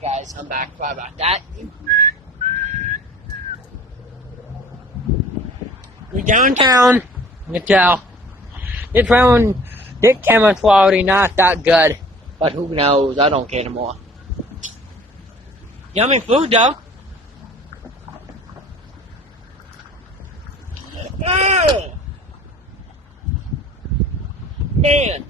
Hey guys, I'm back. Sorry about that. We're downtown. You can tell. This camera's quality not that good. But who knows? I don't care anymore. Yummy food though. Oh! Man.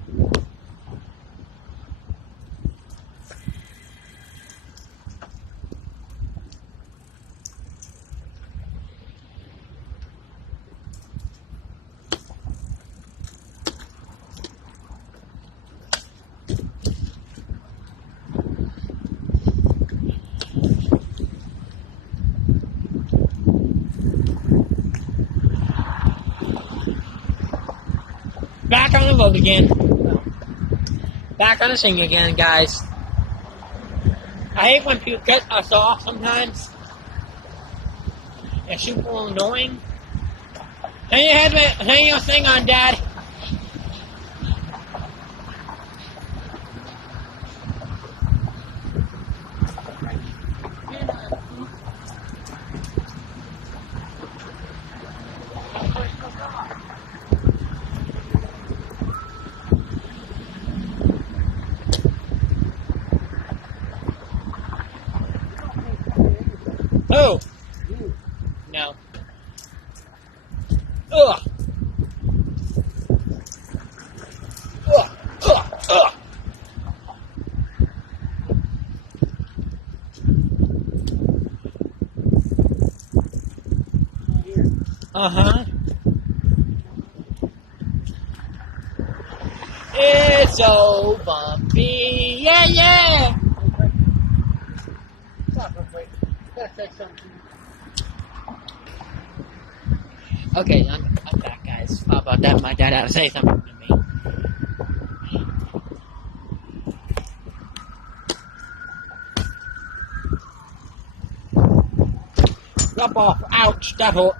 Back on the road again. Back on the sing again, guys. I hate when people cut us off sometimes. It's super annoying. Hang your thing on, Dad. Oh! No. Ugh! Ugh! Ugh! Ugh! Uh-huh. It's so bumpy. Yeah, yeah! Okay, I'm back, guys. How about that? My dad had to say something to me. Drop off. Ouch, that hurt.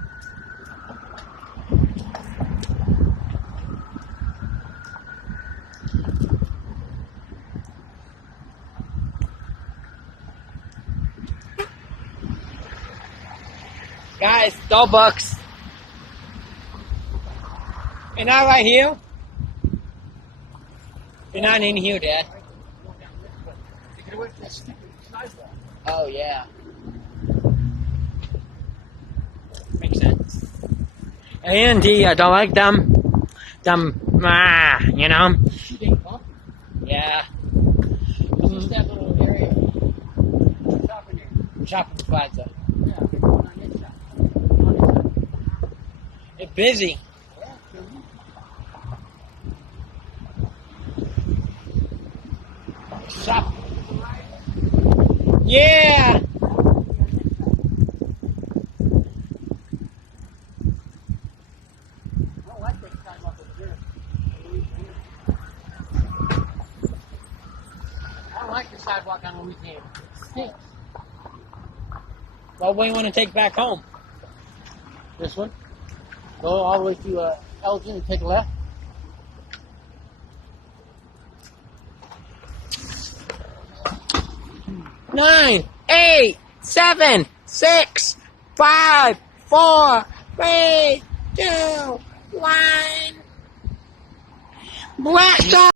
Guys, Starbucks. You're not right here? You're not in here, Dad. Oh, yeah. Makes sense. A&D, I don't like them. You know? Yeah. What's that little area? Shopping plaza. It's busy. Shop. Yeah. I don't like the sidewalk on the weekend. It stinks. Well, what do you want to take back home? This one? Go all the way to Elgin and take a left. Nine, 8, 7, 6, 5, 4, 3, 2, 1. Blast off!